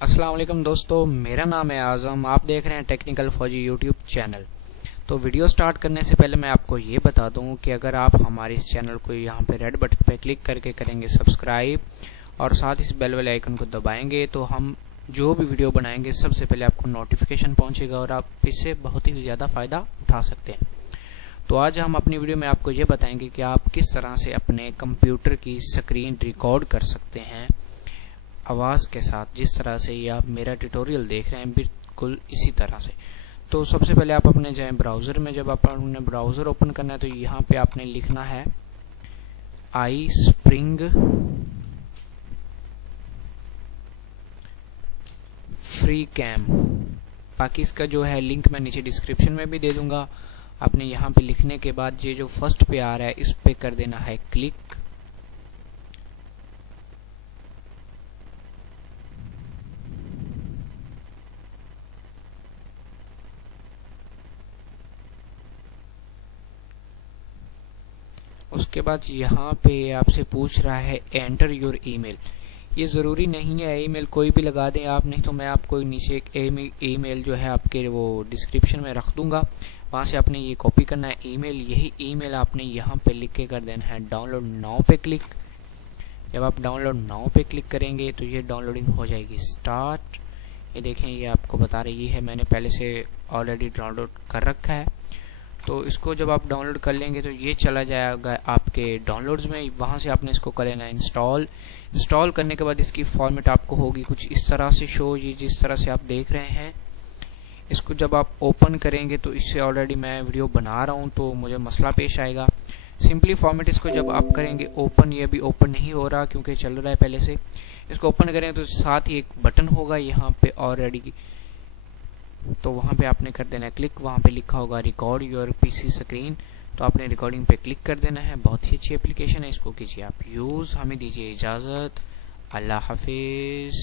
अस्सलाम वालेकुम दोस्तों, मेरा नाम है आज़म। आप देख रहे हैं टेक्निकल फौजी यूट्यूब चैनल। तो वीडियो स्टार्ट करने से पहले मैं आपको ये बता दूं कि अगर आप हमारे इस चैनल को यहाँ पे रेड बटन पे क्लिक करके करेंगे सब्सक्राइब और साथ ही इस बेल वाले आइकन को दबाएंगे तो हम जो भी वीडियो बनाएंगे सबसे पहले आपको नोटिफिकेशन पहुँचेगा और आप इससे बहुत ही ज़्यादा फ़ायदा उठा सकते हैं। तो आज हम अपनी वीडियो में आपको ये बताएंगे कि आप किस तरह से अपने कंप्यूटर की स्क्रीन रिकॉर्ड कर सकते हैं आवाज़ के साथ, जिस तरह से ये आप मेरा ट्यूटोरियल देख रहे हैं बिल्कुल इसी तरह से। तो सबसे पहले आप अपने जाएं ब्राउज़र में। जब आपने ब्राउज़र ओपन करना है तो यहाँ पे आपने लिखना है आई स्प्रिंग फ्री कैम। बाकी इसका जो है लिंक मैं नीचे डिस्क्रिप्शन में भी दे दूंगा। आपने यहाँ पे लिखने के बाद ये जो फर्स्ट पे आ रहा है इस पे कर देना है क्लिक। उसके बाद यहाँ पे आपसे पूछ रहा है एंटर योर ईमेल। ये ज़रूरी नहीं है ईमेल कोई भी लगा दें आप, नहीं तो मैं आपको नीचे एक ईमेल जो है आपके वो डिस्क्रिप्शन में रख दूंगा, वहाँ से आपने ये कॉपी करना है ईमेल। यही ईमेल आपने यहाँ पे लिख के कर देना है डाउनलोड नाउ पे क्लिक। जब आप डाउनलोड नाउ पे क्लिक करेंगे तो ये डाउनलोडिंग हो जाएगी स्टार्ट। ये देखें, ये आपको बता रही है मैंने पहले से ऑलरेडी डाउनलोड कर रखा है। तो इसको जब आप डाउनलोड कर लेंगे तो ये चला जाएगा आपके डाउनलोड्स में। वहाँ से आपने इसको कर लेना इंस्टॉल करने के बाद इसकी फॉर्मेट आपको होगी कुछ इस तरह से शो, ये जिस तरह से आप देख रहे हैं। इसको जब आप ओपन करेंगे तो इससे ऑलरेडी मैं वीडियो बना रहा हूँ तो मुझे मसला पेश आएगा। सिंपली फॉर्मेट इसको जब आप करेंगे ओपन, ये अभी ओपन नहीं हो रहा क्योंकि चल रहा है पहले से। इसको ओपन करेंगे तो साथ ही एक बटन होगा यहाँ पे ऑलरेडी, तो वहाँ पे आपने कर देना है क्लिक। वहाँ पे लिखा होगा रिकॉर्ड योर पीसी स्क्रीन, तो आपने रिकॉर्डिंग पे क्लिक कर देना है। बहुत ही अच्छी एप्लीकेशन है, इसको कीजिए आप यूज़। हमें दीजिए इजाज़त। अल्लाह हाफिज़।